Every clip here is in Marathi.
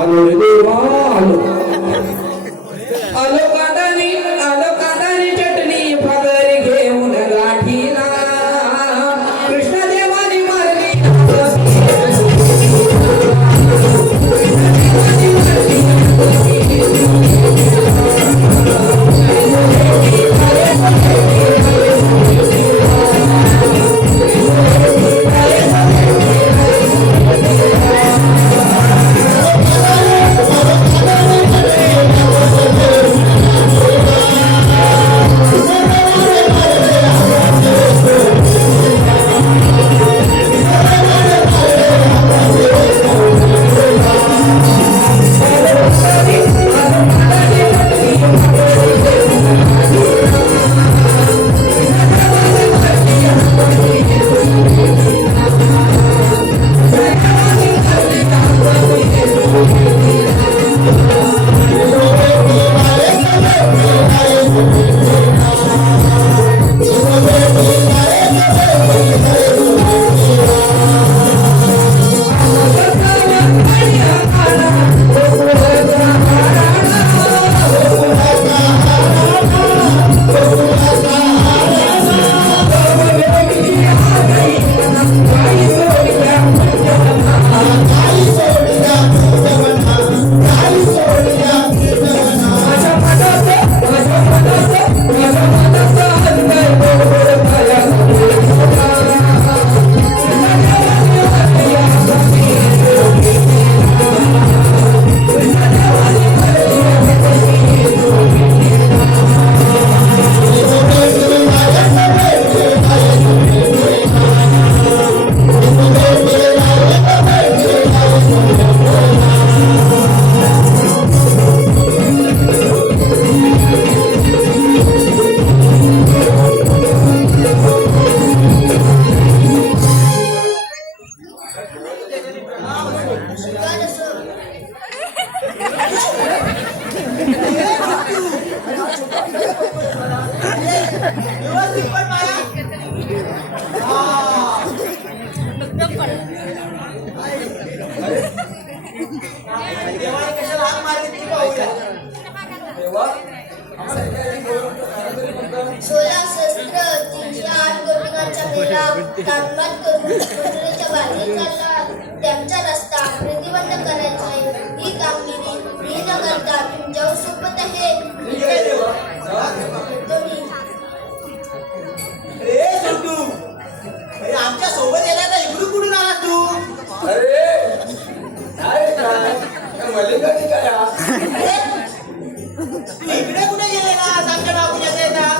आलो रे देवा आलो आलो कांदानी चटणी पगरी घेऊन गाठीला कृष्ण देवानी मारली त्यांचा रस्ता प्रतिबंध करायचा ही कामगिरी मी न करता तुमच्या सोबत आहे. आमच्या सोबत येणार ना इकडून कुठून आला तू? इकडे कुठे गेले ना सांगता नाव कुठे येतात?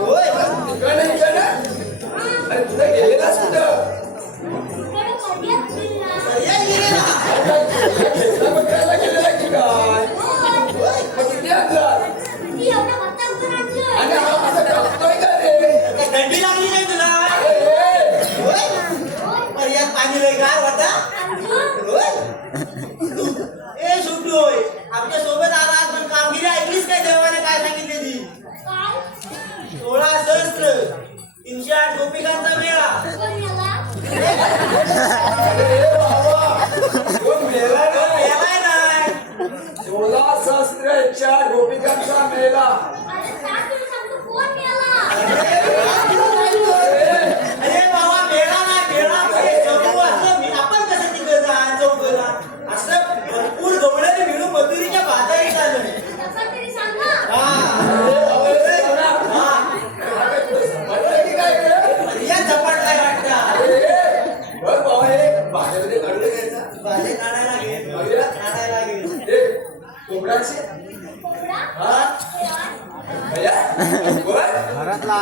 होय तुला गेलेलास कुठं गेलेला की काय किती आणलं आणि हा असं टाकतोय का रे थंडी लागली नाही तुला? पर्याय पाणी लय गार वाटा. ए सुटू होय आमच्या सोबत आलात पण कामगिरी ऐकलीच काय देवाने काय सांगितले ती? 16 सहस्त्र 308 गोपिकांचा मेळा. मेलाय नाही 16 सहस्त्र 108 गोपिकांचा मेला. अरे बाबा मेळा नाही मेळा चौक असं मी आपण कसं तिकडे जा चौकला असं भरपूर गवळ्याने मिळून मजुरीच्या बाजारी चालू. झपाटलाय वाटतं बघ बाबा हे भाज्यामध्ये काढून घ्यायचा भाजी काढायला लागेल कोंबडाचे हा घरातला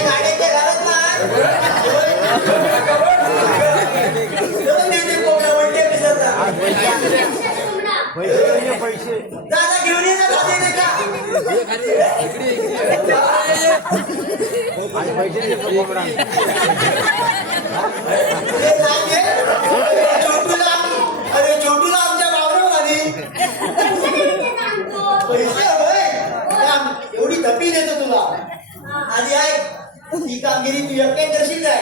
गाड्याच्या घरात पैसे दादा घेऊन ये का पैसे छोटूला आमच्या बाबरा आधी पैसे एवढी धपी देतो तुला आधी ऐक ही कामगिरी तू एकट्या करशील काय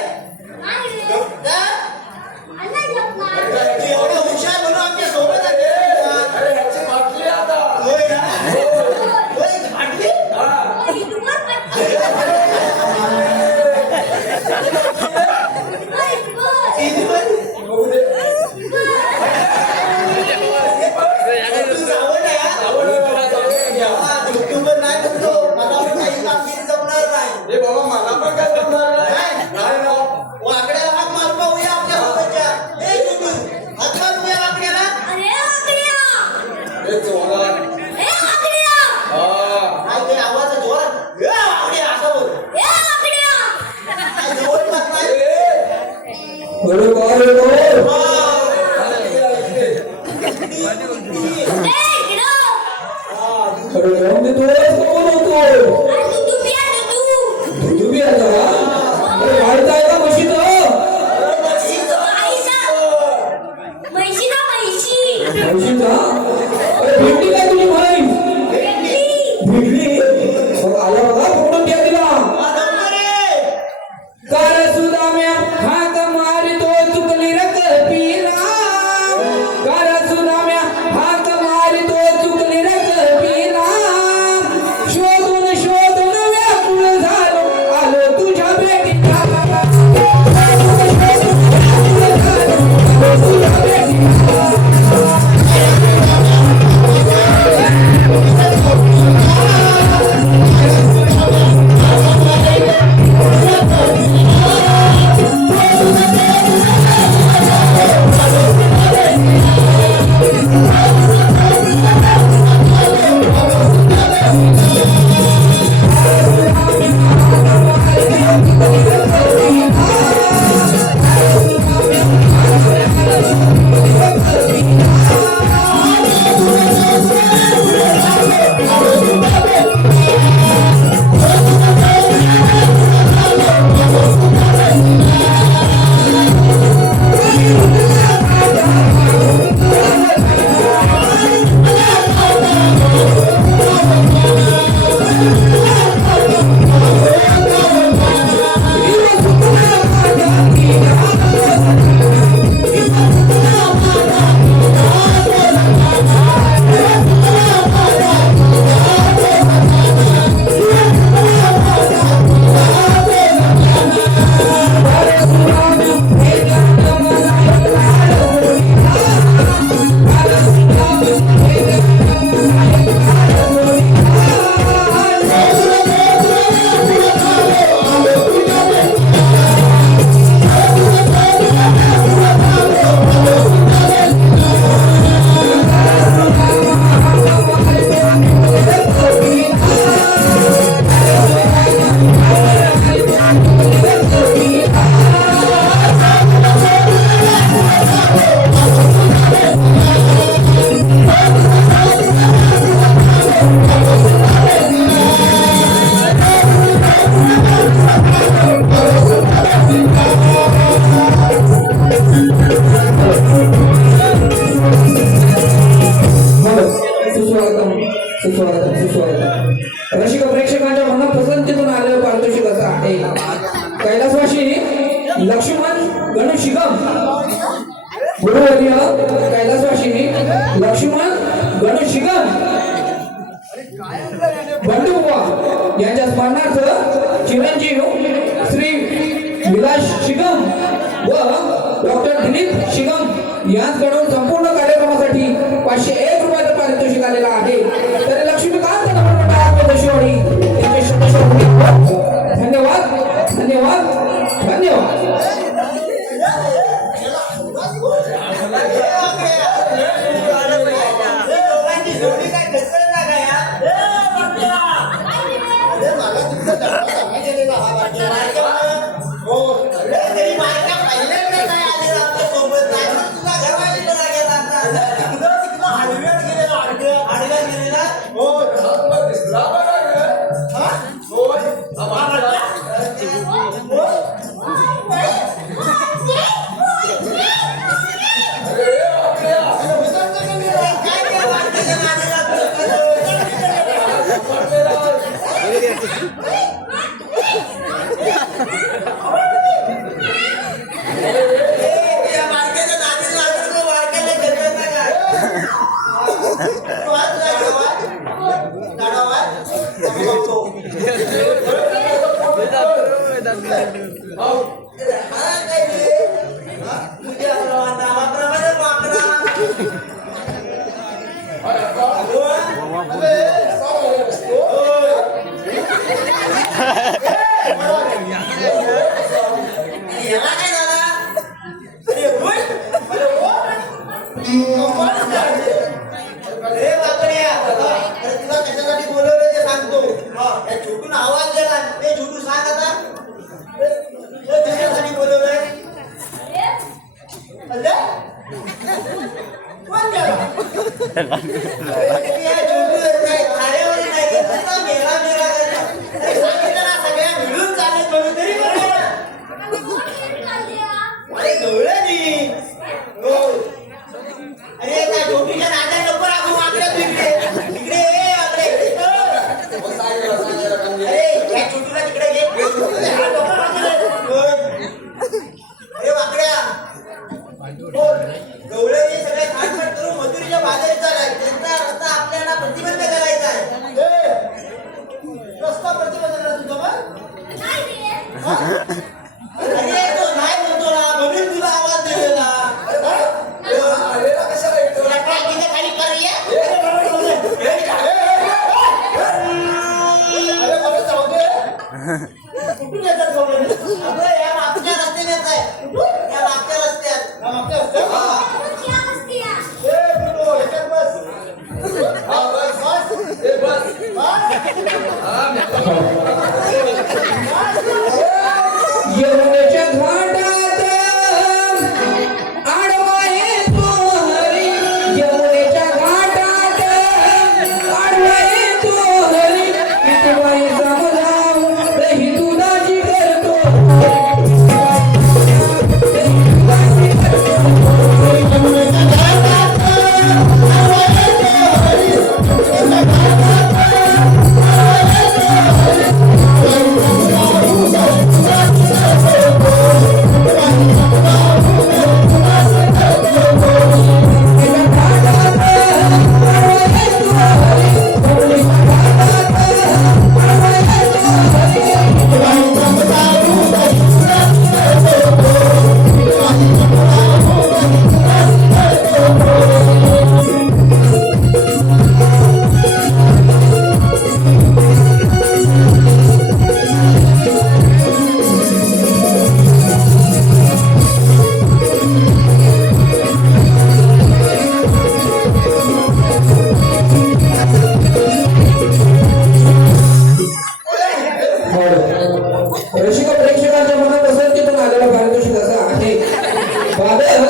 अरे वा रे वा. अरे राम मी तुला बोलवतो. तुम्ही आता अरे वाढता आहे का म्हशीचं? म्हशीचा? अरे भेटली काय तुझी म्हैस? भेटली? मग आला बघा फोडून घ्या तिला. कार सुदाम्या हाक मारितो चुकली रे कपिला. कार सुदाम्या हाक मारितो चुकली रे कपिला. शोधून शोधून व्याकुळ झालो आलो तुझ्या भेटीला. रसिक प्रेक्षकांच्या मनात पसंतीतून आलेलं पारितोषिक असं आहे. कैलासवासी लक्ष्मण गणेश शिगम गुरुवर्य कैलासवासी लक्ष्मण गणेश शिगम बंडुबुवा यांच्या स्मरणार्थ चिरंजीव श्री विलास शिगम व डॉक्टर दिलीप शिगम यांच्याकडून संपूर्ण कार्यक्रमासाठी 501 रुपयाचं पारितोषिक आलेलं आहे. तर लक्ष्मीकांत शिवाडी यांचे धन्यवाद धन्यवाद धन्यवाद. अरे कोण गेला? अरे तुम्ही या छोटूवर काय थाळ्यावर नाही घेत, नुसता मेला मेला करता. अरे सांगितलं ना सगळ्या मिळून चालेल म्हणून तरी बरं ना. अरे गवळणी. हो. अरे त्या छोटीच्या नादात नको लागू वाकड्या तू इकडे. इकडे ये वाकडे. हो. अरे या छोटूला तिकडे घे. हा डोका वाकडे. हो. अरे वाकड्या. हो. गवळणी सगळे थाटमाट करून मजुरीच्या बाजारात चालाय. त्यांचा रस्ता आपल्याला प्रतिबंध करायचा आहे. ए, रस्ता प्रतिबंध करा तुझा मग? हा? अरे तो नाही म्हणतो ना म्हणून तुला आवाज दिलेला. तुला काय तिथे खाली करूया? कुठून येतात गवळणी? अगं या मागच्या रस्त्याने येत आहे. या मागच्या रस्त्यात. हा. ए, कुठं? ह्याच्यात बस. हा, बस, बस. ए, बस. यमुनेच्या घाटात आडवा येतो हरी, यमुनेच्या घाटात आडवा येतो हरी, कितवाई समजावून रही तुलाची करतो. रसिक प्रेक्षकांच्या मनात असेल तिथून आलेला पारितोषिक असं आहे. बादल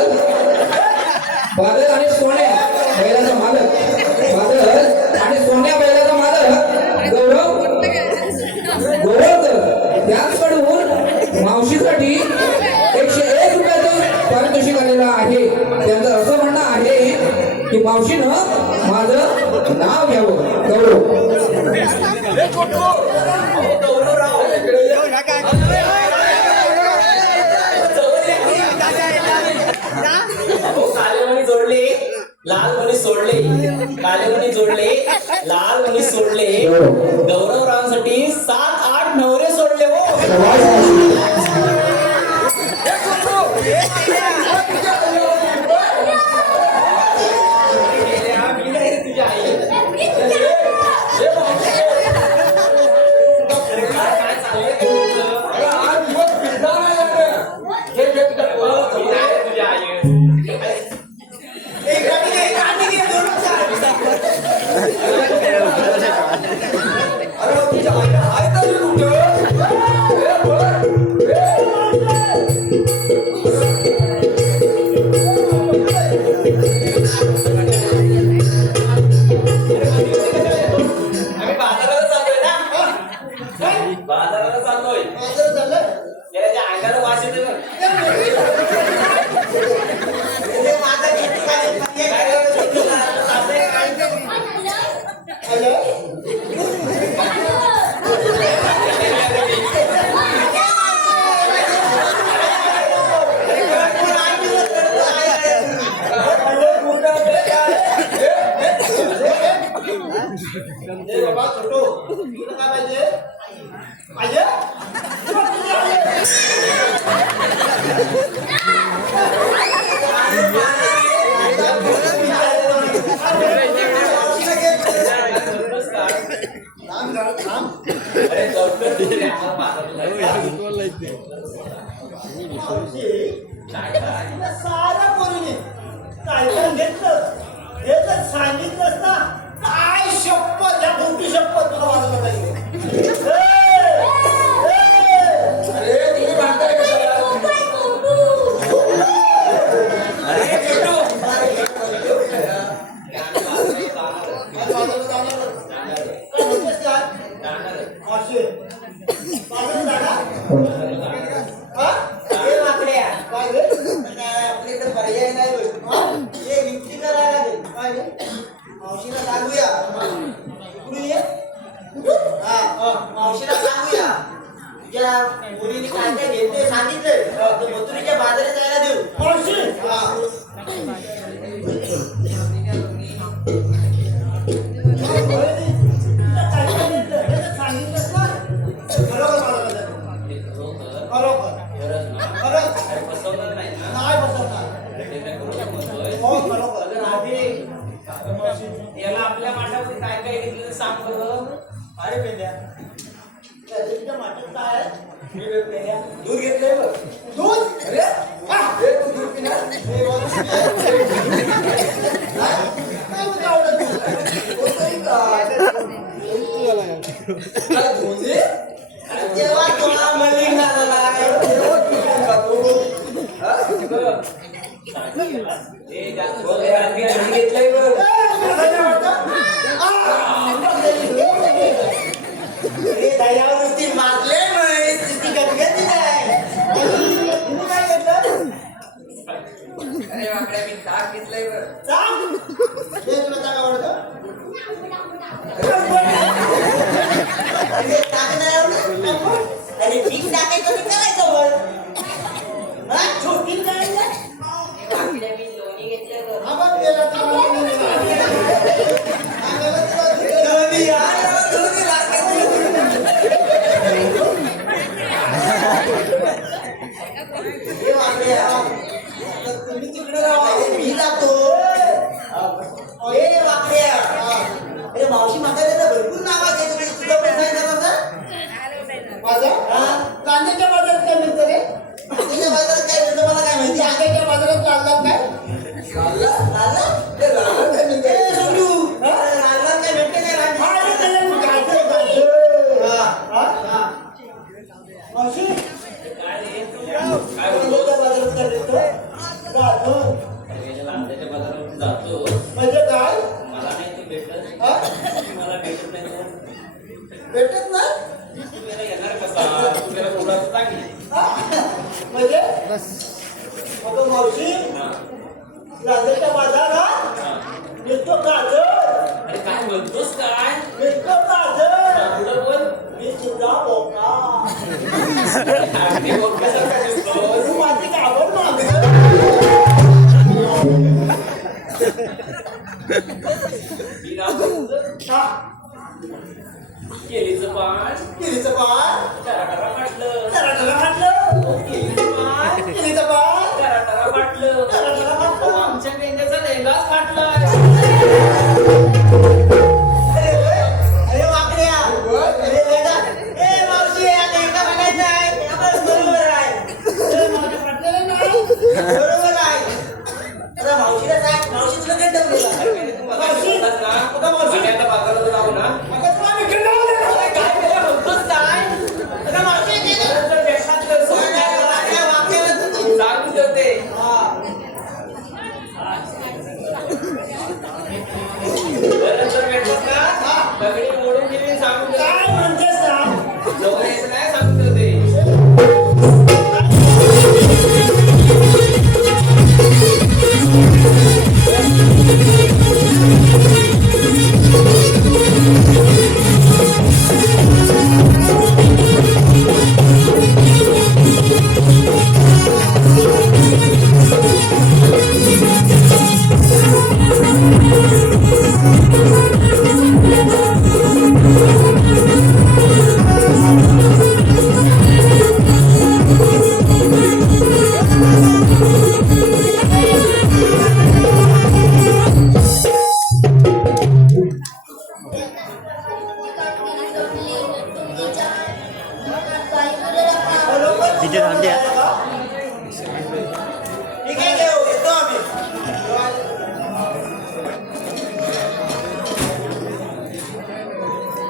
बादल आणि सोन्या बैलाचा मालक, बादल आणि सोन्या बैलाचा मालक गौरव गोवळकर त्याचकडून मावशीसाठी 101 रुपयाचं पारितोषिक आलेलं आहे. त्यांचं असं म्हणणं आहे की मावशीनं माझं नाव घ्यावं. गौरव कालेमणी जोडले, लाल मणी सोडले, कालेमणी जोडले, लाल मणी सोडले. गौरवरावांसाठी 7-8 नवरे सोडले हो. बाजाराला चाललोय. बाजारात चाललंय? त्याच्या अंगाला वास येतोय बघ. ते माझं किती काय बाबा छोटू तुला काय पाहिजे? पाहिजे? साऱ्या पोरीने काय घेतलं हे जर सांगितलं असता काय शपथ या मोठी शपथ तुला वाजवता पाहिजे. अरे तुम्ही भांडताय कशाला? अरे काय रे? मावशीला सांगूया इकडून ये मावशीला सांगूया तुझ्या मुलीने काय काय घेतले सांगितलंय तर मथुरीच्या बाजारात जायला देऊ मावशी सांगितलंस ना बरोबर अरे फसवणार नाही ना? नाही बसवणार ते काय करू शकतोय? हो बरोबर अगं राधे, याला आपल्या माठामध्ये काय काय घेतलं ते सांग बरं. अरे पेंड्या त्या दिवशीच्या माठात काय आहे? पेंड्या दूध घेतलंय बघ दूध अरे हे तू दूध पिणार हे बघ काय होतं आवडत काय धोंडे तेव्हा तुला मलिंग झाला ते जास्त रात्री घरी घेतलंय बघ. अरे दह्यावर नुसती मारले ती गटगटी नाही काय घेतलं अरे बापरे, मी ताक घेतलंय बघ. सांग ते तुला ताक आवडतं अरे ताक नाही आवडत अरे ठीक टाकायचं ते करायचं बघ हा छोटी काय बापरे, मी लोणी घेतलंय बघ. हा बघ गेला दोन्ही यार दोन्ही लागते हे वाकडे तुम्ही तिकडे राहा मी जातो हे वाकडे अरे मावशी म्हाताऱ्याला भरपूर नाव आहे तुम्ही तुझं पण काय करायचं माझा कांद्याच्या बाजारात काय मिळतं रे कांद्याच्या बाजारात काय मिळतं मला काय माहिती कांद्याच्या बाजारात लालला काय लालला ते लालला काय मिळतं ए सोडू लालला काय मिळतं काय मावशी काय रे? काय बोलतो बाजारात काय मिळतं गाजर अरे, लांब्याच्या बाजारावरती जातो, म्हणजे काय मला नाही ते भेटत. हा? मला भेटत नाही तर भेटत नाही तू याला येणार कसा? तू त्याला बोलायचं सांगितलं. म्हणजे अगं मावशी हा. गाजरच्या बाजारात हा. मिळतो गाजर अरे काय बोलतोस काय? मिळतो गाजर पुढं बोल. मी सुद्धा बोका अगदी बोलण्यासारखा दिसतोस. तू माझी कावड मागं मी काय बोलतो? हा केलीचं पान केलीचं पान टराटरा फाटलं. टराटरा फाटलं केलीचं पान केलीचं पान टराटरा फाटलं. टराटरा फाटलं आमच्या मेंढ्याचा लेंगाच फाटलाय. अरे वाकड्या अरे बेटा ए मावशी या लेंगा म्हणायचं आहे आपण बरोबर आहे ए, माझं फाटलेलं नाही बरोबर आहे आता मावशीला सांग